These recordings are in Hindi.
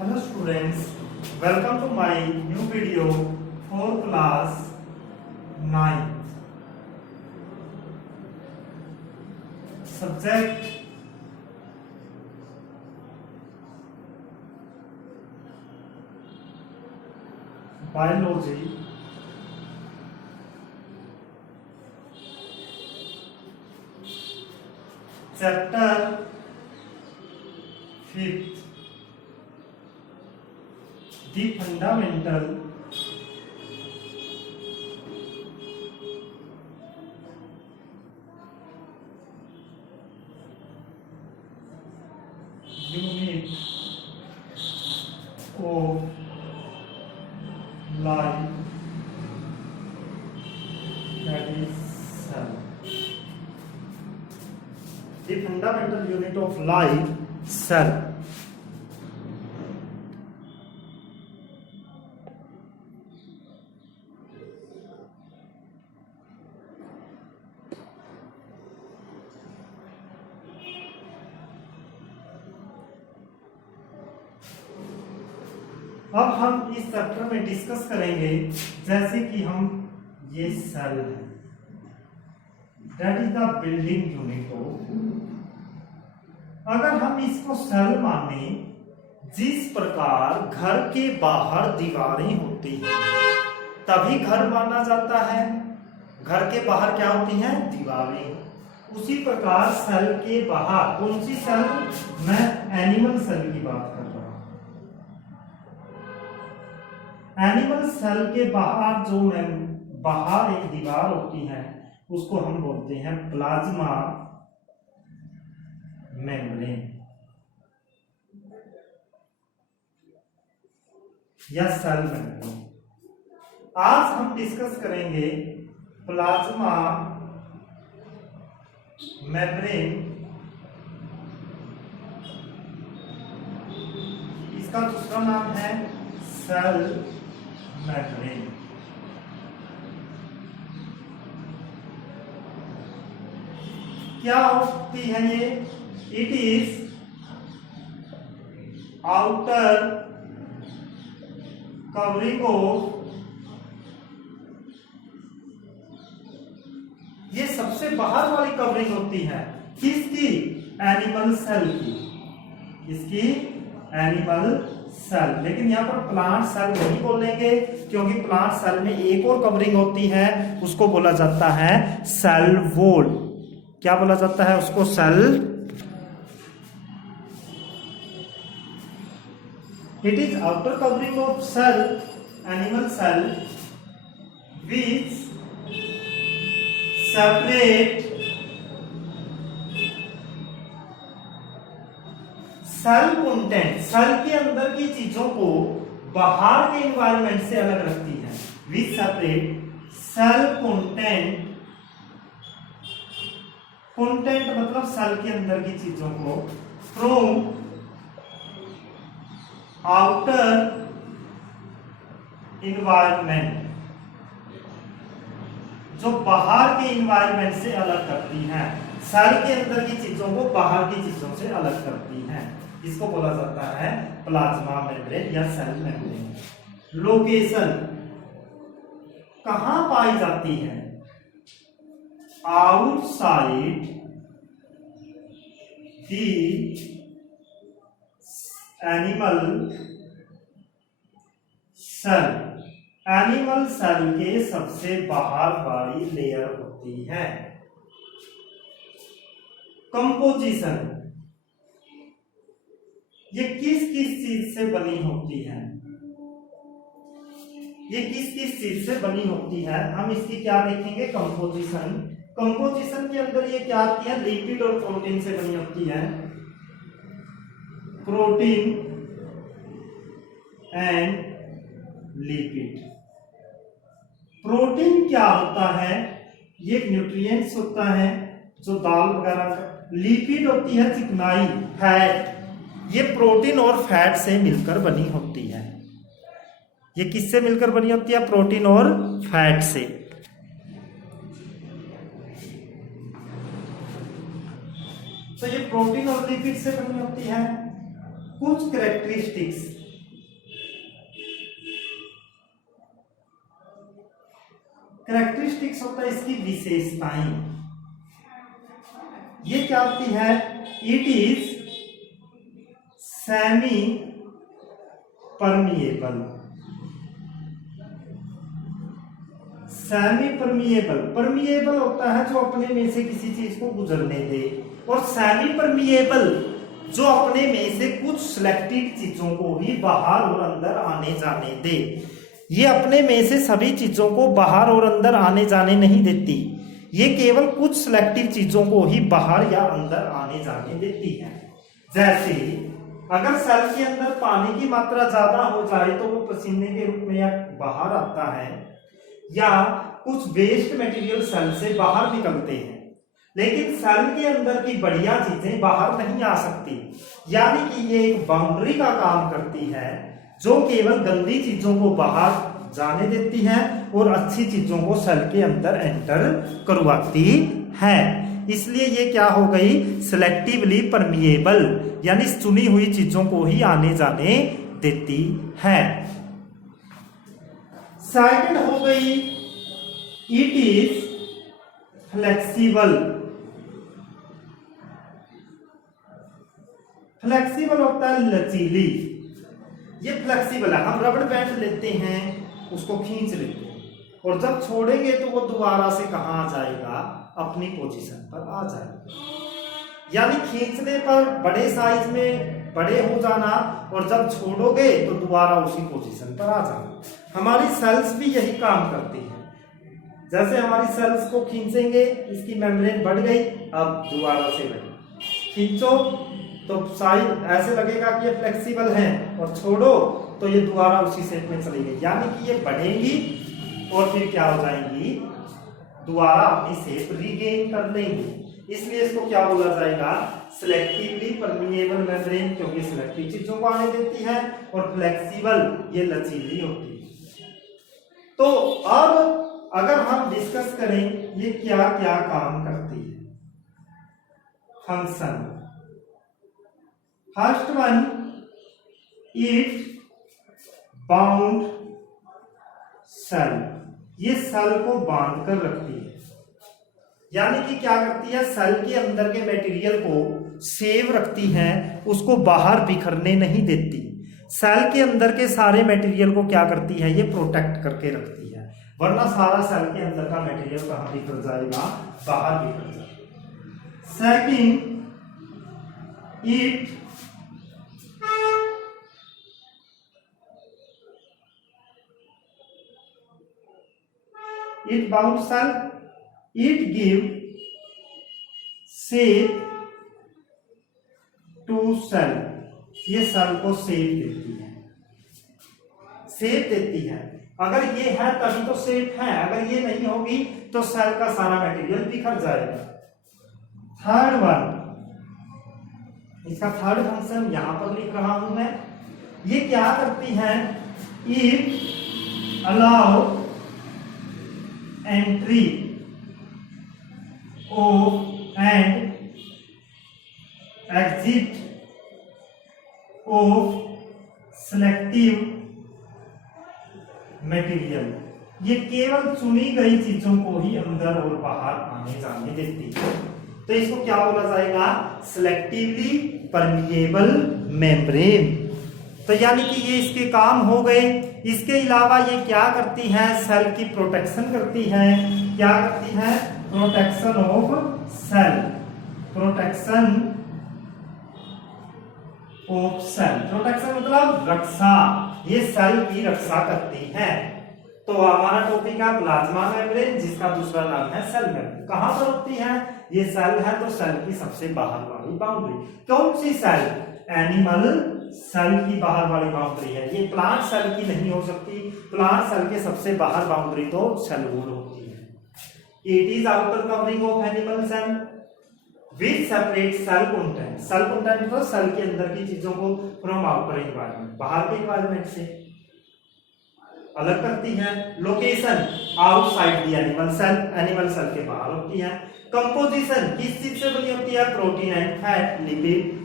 Hello students, welcome to my new video for class 9. Subject Biology. Chapter 5th. The fundamental unit of life, that is cell. The fundamental unit of life, cell. अब हम इस चैप्टर में डिस्कस करेंगे जैसे कि हम ये सेल है, that is the building unit of. अगर हम इसको सेल माने, जिस प्रकार घर के बाहर दीवारें होती हैं तभी घर माना जाता है। घर के बाहर क्या होती हैं? दीवारें। उसी प्रकार सेल के बाहर कौन सी सेल? मैं एनिमल सेल की बात कर रहा हूं। एनिमल सेल के बाहर जो बाहर एक दीवार होती है उसको हम बोलते हैं प्लाज्मा मेम्ब्रेन या सेल मेम्ब्रेन। आज हम डिस्कस करेंगे प्लाज्मा मेम्ब्रेन। इसका दूसरा नाम है सेल मेम्ब्रेन। क्या होती है ये? It is outer covering of, ये सबसे बाहर वाली कवरिंग होती है किसकी? एनिमल सेल की। किसकी? Animal cell. लेकिन यहाँ पर प्लांट सेल नहीं बोलेंगे क्योंकि प्लांट सेल में एक और कवरिंग होती है, उसको बोला जाता है सेल वॉल। क्या बोला जाता है उसको? Cell. It is outer covering of cell, animal cell, which separate cell content, cell के अंदर की चीजों को बाहर के एनवायरनमेंट से अलग रखती है। Which separate cell content, content मतलब सेल के अंदर की चीजों को, फ्रॉम आउटर एनवायरनमेंट, जो बाहर के एनवायरनमेंट से अलग करती हैं। सेल के अंदर की चीजों को बाहर की चीजों से अलग करती हैं। इसको बोला जाता है प्लाज्मा मेम्ब्रेन या सेल मेम्ब्रेन। लोकेशन कहां पाई जाती है? Outside the animal cell, animal cell के सबसे बाहर वाली लेयर होती है। कंपोजिशन, ये किस किस चीज से बनी होती है? ये किस किस चीज से बनी होती है हम इसकी क्या देखेंगे? कंपोजिशन। कंपोजिशन के अंदर ये क्या आती है? लिपिड और प्रोटीन से बनी होती है। Protein and lipid. प्रोटीन क्या होता है? ये न्यूट्रिएंट्स होता है जो दाल वगैरह का। लिपिड होती है चिकनाई, फैट। ये प्रोटीन और फैट से मिलकर बनी होती है। ये किससे मिलकर बनी होती है? प्रोटीन और फैट से। तो ये प्रोटीन और लिपिड से बनी होती है। कुछ कैरेक्टरिस्टिक्स कैरेक्टरिस्टिक्स होता है इसकी विशेषताएं। ये क्या होती है? It is semi permeable. Semi permeable, permeable होता है जो अपने में से किसी चीज को गुजरने दे, और सेमी परमिएबल जो अपने में से कुछ सिलेक्टेड चीजों को ही बाहर और अंदर आने जाने दे। ये अपने में से सभी चीजों को बाहर और अंदर आने जाने नहीं देती, ये केवल कुछ सिलेक्टिव चीजों को ही बाहर या अंदर आने जाने देती है। जैसे अगर सेल के अंदर पानी की मात्रा ज्यादा हो जाए तो वो पसीने के रूप में या बाहर आता है, या कुछ वेस्ट मटेरियल सेल से बाहर निकलते हैं, लेकिन सेल के अंदर की बढ़िया चीजें बाहर नहीं आ सकती। यानी कि ये एक बाउंड्री का काम करती है जो केवल गंदी चीजों को बाहर जाने देती है और अच्छी चीजों को सेल के अंदर एंटर करवाती है। इसलिए ये क्या हो गई? सिलेक्टिवली परमिएबल, यानी चुनी हुई चीजों को ही आने जाने देती है। सेकंड हो गई इट इज फ्लेक्सिबल। फ्लेक्सिबल होता है लचीली। ये फ्लेक्सिबल है, हम रबड़ बैंड लेते हैं, उसको खींच लेते हैं, और जब छोड़ेंगे तो वो दोबारा से कहाँ आ जाएगा? अपनी पोजीशन पर आ जाएगा। यानी खींचने पर बड़े साइज में बड़े हो जाना, और जब छोड़ोगे तो दोबारा उसी पोजीशन पर आ जाना। हमारी सेल्स भी यही काम करती है। जैसे हमारी सेल्स को खींचेंगे, इसकी मेम्ब्रेन बढ़ गई, अब दोबारा से बढ़ी, खींचो तो साइज ऐसे लगेगा कि ये फ्लेक्सिबल है, और छोड़ो तो ये दोबारा उसी शेप में चली गई। यानी कि ये बढ़ेंगी और फिर क्या हो जाएंगी? दोबारा अपनी शेप रीगेन कर लेंगी। इसलिए इसको क्या बोला जाएगा? सिलेक्टिवली परमिएबल मेम्ब्रेन, क्योंकि सिलेक्टिव चीजों को आने देती है, और फ्लेक्सिबल ये लचीली होती है। तो अब अगर हम डिस्कस करें ये क्या क्या काम करती है, function. First one, it bound cell, ये सेल को बांध कर रखती है। यानी कि क्या करती है? सेल के अंदर के मटेरियल को सेव रखती है, उसको बाहर बिखरने नहीं देती। सेल के अंदर के सारे मटेरियल को क्या करती है? ये प्रोटेक्ट करके रखती है, वरना सारा सेल के अंदर का मटेरियल कहां बिखर जाएगा? बाहर बिखर जाएगा। Second, it bound cell, it give shape to cell, ये सेल को शेप देती है, शेप देती है। अगर ये है तभी तो शेप है, अगर ये नहीं होगी तो सेल का सारा मटेरियल बिखर जाएगा। थर्ड वन, इसका थर्ड फंक्शन यहां पर लिख रहा हूं मैं। ये क्या करती है? It allow entry of and exit of selective material, ये केवल चुनी गई चीजों को ही अंदर और बाहर आने जाने देती है। तो इसको क्या बोला जाएगा? Selectively permeable membrane. तो यानी कि ये इसके काम हो गए। इसके अलावा ये क्या करती है? सेल की प्रोटेक्शन करती है। क्या करती है? Protection of cell, protection of cell. Protection मतलब रक्षा, ये सेल की रक्षा करती है। तो हमारा टॉपिक है प्लाज्मा मेम्ब्रेन, जिसका दूसरा नाम है सेल मेम्ब्रेन। कहां पर होती है? ये सेल है तो सेल की सबसे बाहर वाली बाउंड्री। कौन सी सेल? एनिमल सेल की बाहर वाली बाउंड्री है। ये प्लांट सेल की नहीं हो सकती। प्लांट सेल के सबसे बाहर बाउंड्री तो सेल वॉल होती है। It is outer covering of animal cell which separate cell content. Cell content मतलब सेल के अंदर की चीजों को फ्रॉम आउटर एनवायरनमेंट, बाहर के एनवायरनमेंट से अलग करती है। Location outside the animal cell, animal cell के बाहर होती है। कंपोजिशन किस चीज से बनी होती है? Protein and fat, lipid.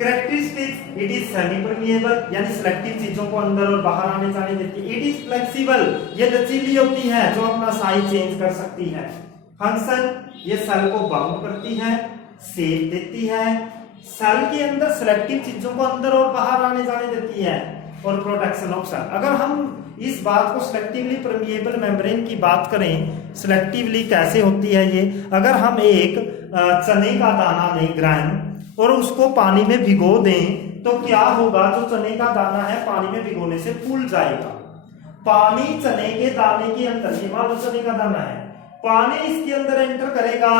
Characteristics, it is semi permeable, यानी सिलेक्टिव चीजों को अंदर और बाहर आने जाने देती है। इट इज फ्लेक्सिबल, ये लचीली होती है जो अपना साइज चेंज कर सकती है। फंक्शन, ये सेल को बाउंड करती है, शेप देती है, सेल के अंदर सिलेक्टिव चीजों को अंदर और बाहर आने जाने देती है। और प्रोटेक्शन ऑफ सेल, अगर हम इस बात को सिलेक्टिवली परमिएबल मेम्ब्रेन की बात करें, सिलेक्टिवली कैसे होती है ये, अगर हम एक चने का दाना दें ग्राइन और उसको पानी में भिगो दें तो क्या होगा, जो चने का दाना है पानी में भिगोने से फूल जाएगा। पानी चने के दाने के अंदर, ये मान लो चने का दाना है, पानी इसके अंदर एंटर करेगा,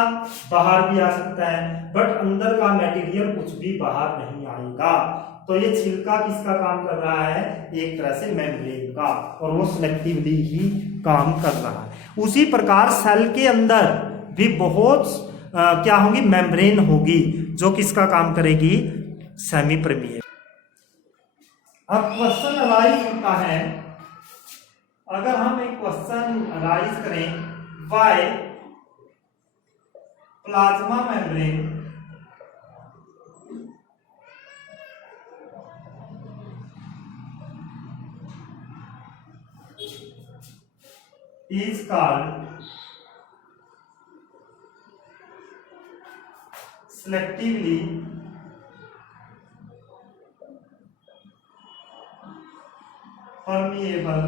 बाहर भी आ सकता है, बट अंदर का मटेरियल कुछ भी बाहर नहीं आएगा। तो ये छिलका किसका काम कर रहा है, एक तरह से मेम्ब्रेन का, और वो सिलेक्टिवली ही काम कर रहा है। उसी प्रकार सेल के अंदर भी बहुत क्या होगी, मेम्ब्रेन होगी जो किसका काम करेगी, सेमी परमिएबल। अब क्वेश्चन अराइज होता है, अगर हम एक क्वेश्चन अराइज करें, why plasma membrane is called selectively permeable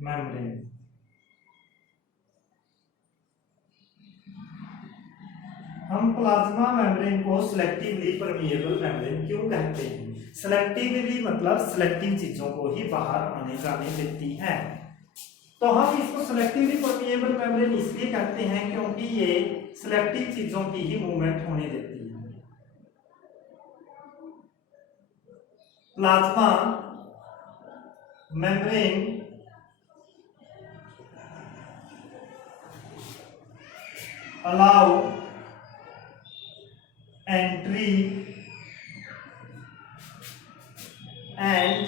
membrane। हम प्लाज्मा मेम्ब्रेन को सिलेक्टिवली परमिएबल मेम्ब्रेन क्यों कहते हैं? सिलेक्टिवली मतलब सिलेक्टिव चीजों को ही बाहर आने जाने देती है। तो हम इसको सिलेक्टिवली परमिएबल मेम्ब्रेन इसलिए कहते हैं क्योंकि ये सिलेक्टिव चीजों की ही मूवमेंट होने देती है। Plasma membrane allow entry and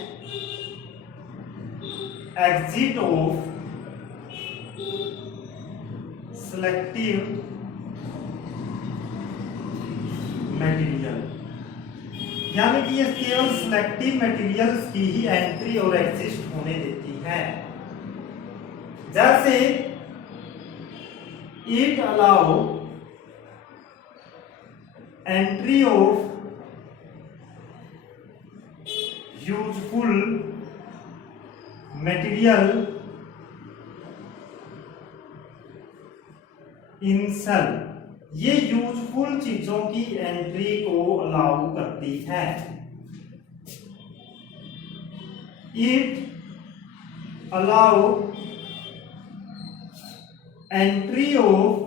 exit of selective material, यानी कि ये केवल सिलेक्टिव मटेरियल्स की ही एंट्री और एग्जिस्ट होने देती है। जैसे it allow entry of useful material in cell, ये यूजफुल चीजों की एंट्री को अलाउ करती है। इट अलाउ एंट्री ऑफ,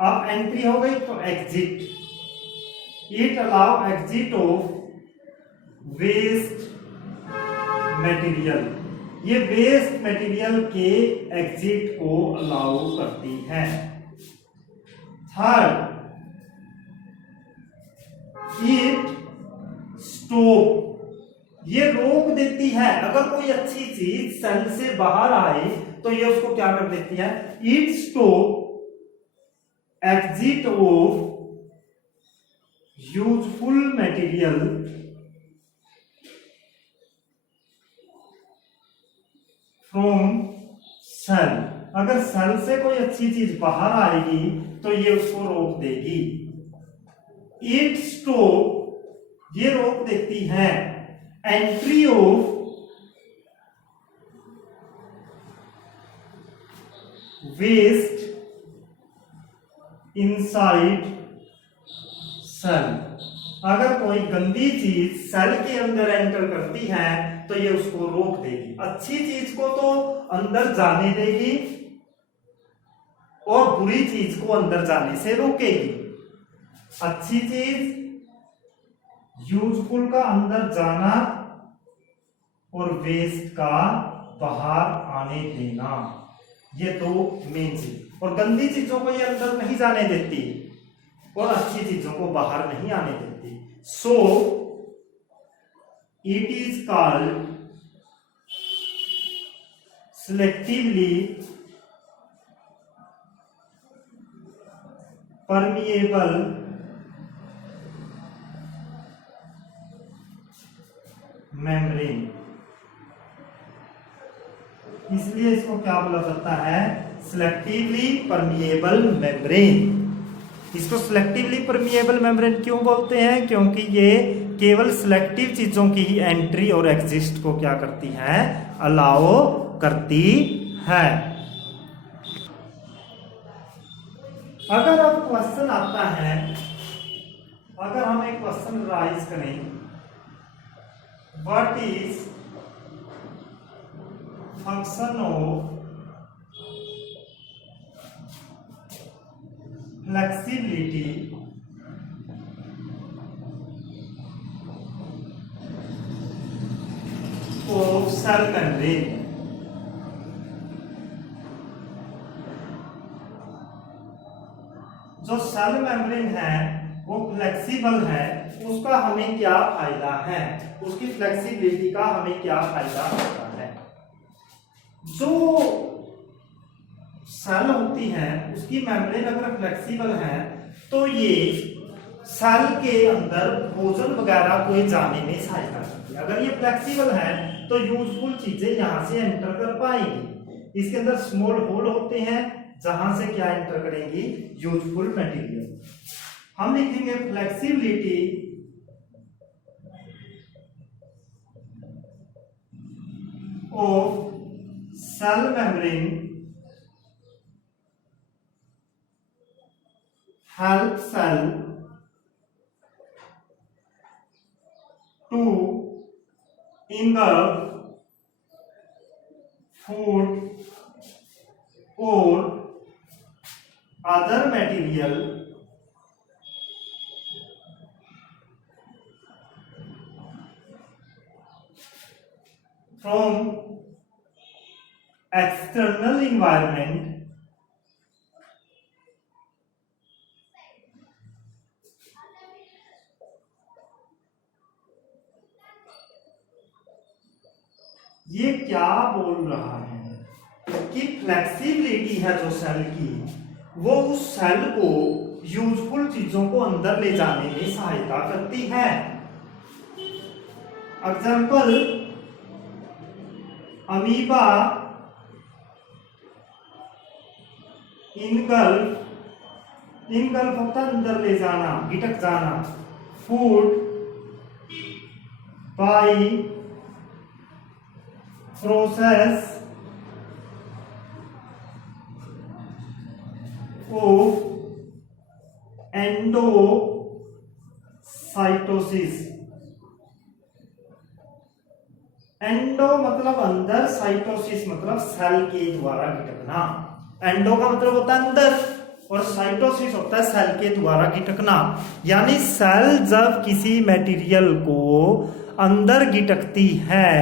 अब एंट्री हो गई तो exit, it allow exit of waste material, ये वेस्ट मटेरियल के एग्जिट को अलाउ करती है। थर्ड, इट स्टॉप, ये रोक देती है। अगर कोई अच्छी चीज सेल से बाहर आए तो ये उसको क्या कर देती है, it stop exit of useful material from cell, अगर सेल से कोई अच्छी चीज बाहर आएगी तो ये उसको रोक देगी। इट स्टॉप, ये रोक देती है entry of waste inside cell, अगर कोई गंदी चीज सेल के अंदर एंटर करती है तो ये उसको रोक देगी। अच्छी चीज को तो अंदर जाने देगी और बुरी चीज को अंदर जाने से रोकेगी। अच्छी चीज, यूजफुल का अंदर जाना और वेस्ट का बाहर आने देना, ये दो मेन चीज। और गंदी चीजों को ये अंदर नहीं जाने देती और अच्छी चीजों को बाहर नहीं आने देती। So it is called selectively permeable membrane, इसलिए इसको क्या बोला जाता है, सिलेक्टिवली परमिएबल मेम्ब्रेन। इसको सिलेक्टिवली परमिएबल मेम्ब्रेन क्यों बोलते हैं, क्योंकि ये केवल सिलेक्टिव चीजों की ही एंट्री और एग्जिस्ट को क्या करती है, अलाउ करती है। अगर अब क्वेश्चन आता है, अगर हम एक क्वेश्चन राइज करें, what is function of flexibility of cell membrane. जो सेल मेम्ब्रेन है वो फ्लेक्सिबल है, उसका हमें क्या फायदा है, उसकी फ्लेक्सिबिलिटी का हमें क्या फायदा होता है। जो सेल होती है उसकी मेम्ब्रेन अगर फ्लेक्सिबल है तो ये सेल के अंदर भोजन वगैरह को जाने में सहायता करती है। अगर ये फ्लेक्सिबल है तो यूजफुल चीजें यहां से एंटर कर पाएंगी। इसके अंदर स्मॉल होल होते हैं जहां से क्या एंटर करेंगी, यूजफुल मटेरियल। हम लिखेंगे flexibility of cell membrane help cell to engulf food or other material from external environment ये क्या बोल रहा है कि फ्लेक्सिबिलिटी है जो सेल की, वो उस सेल को यूजफुल चीजों को अंदर ले जाने में सहायता करती है। एग्जाम्पल, अमीबा इनगल्फ होता अंदर ले जाना, गिटक जाना। Food by process of endocytosis. Endo मतलब अंदर, साइटोसिस मतलब सेल के द्वारा गिटकना। एंडो का मतलब होता है अंदर और साइटोसिस होता है सेल के द्वारा गिटकना। यानी सेल जब किसी मटेरियल को अंदर गिटकती है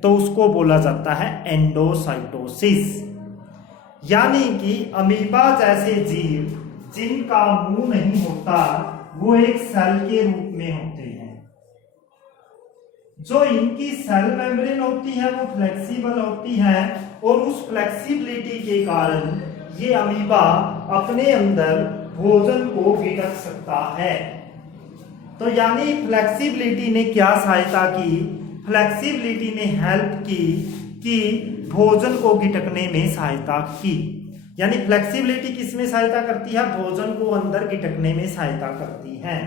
तो उसको बोला जाता है एंडोसाइटोसिस। यानी कि अमीबा जैसे जीव जिनका मुंह नहीं होता वो एक सेल के रूप में होते हैं। जो इनकी सेल मेम्ब्रेन होती है वो फ्लेक्सिबल होती है और उस फ्लेक्सिबिलिटी के कारण ये अमीबा अपने अंदर भोजन को गिटक सकता है। तो यानी फ्लेक्सिबिलिटी ने क्या सहायता की, फ्लेक्सिबिलिटी ने हेल्प की कि भोजन को गिटकने में सहायता की। यानी फ्लेक्सिबिलिटी किसमें सहायता करती है, भोजन को अंदर गिटकने में सहायता करती है।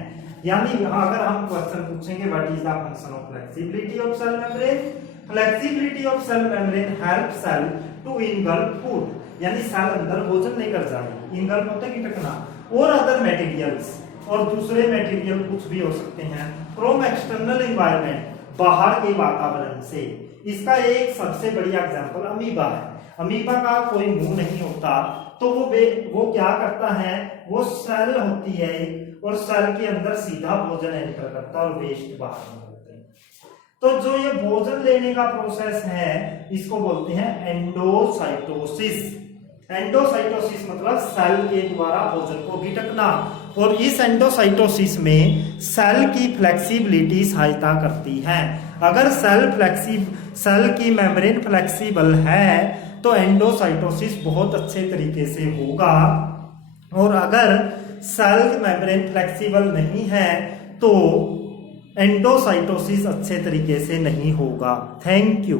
यानी अगर हम क्वेश्चन पूछेंगे what is the function of flexibility of cell membrane, flexibility of cell membrane help cell to engulf food, यानी सेल अंदर भोजन लेकर जाए, इनगल्फ होता है गिटकना, और अदर मटेरियल्स, और दूसरे मटेरियल कुछ भी हो सकते हैं, फ्रॉम एक्सटर्नल एनवायरनमेंट, बाहर के वातावरण से। इसका एक सबसे बढ़िया एग्जांपल अमीबा है। अमीबा का कोई मुंह नहीं होता तो वो क्या करता है, वो सेल होती है और सेल के अंदर सीधा भोजन एंटर करता है और वेस्ट बाहर निकलते हैं। तो जो ये भोजन लेने का प्रोसेस है इसको बोलते हैं एंडोसाइटोसिस। एंडोसाइटोसिस मतलब सेल के द्वारा भोजन को गिटकना, और इस एंडोसाइटोसिस में सेल की फ्लेक्सिबिलिटी सहायता करती है। अगर सेल की मेम्ब्रेन फ्लेक्सिबल है तो एंडोसाइटोसिस बहुत अच्छे तरीके से होगा। और अगर सेल मेम्ब्रेन फ्लेक्सिबल नहीं है तो एंडोसाइटोसिस अच्छे तरीके से नहीं होगा। Thank you.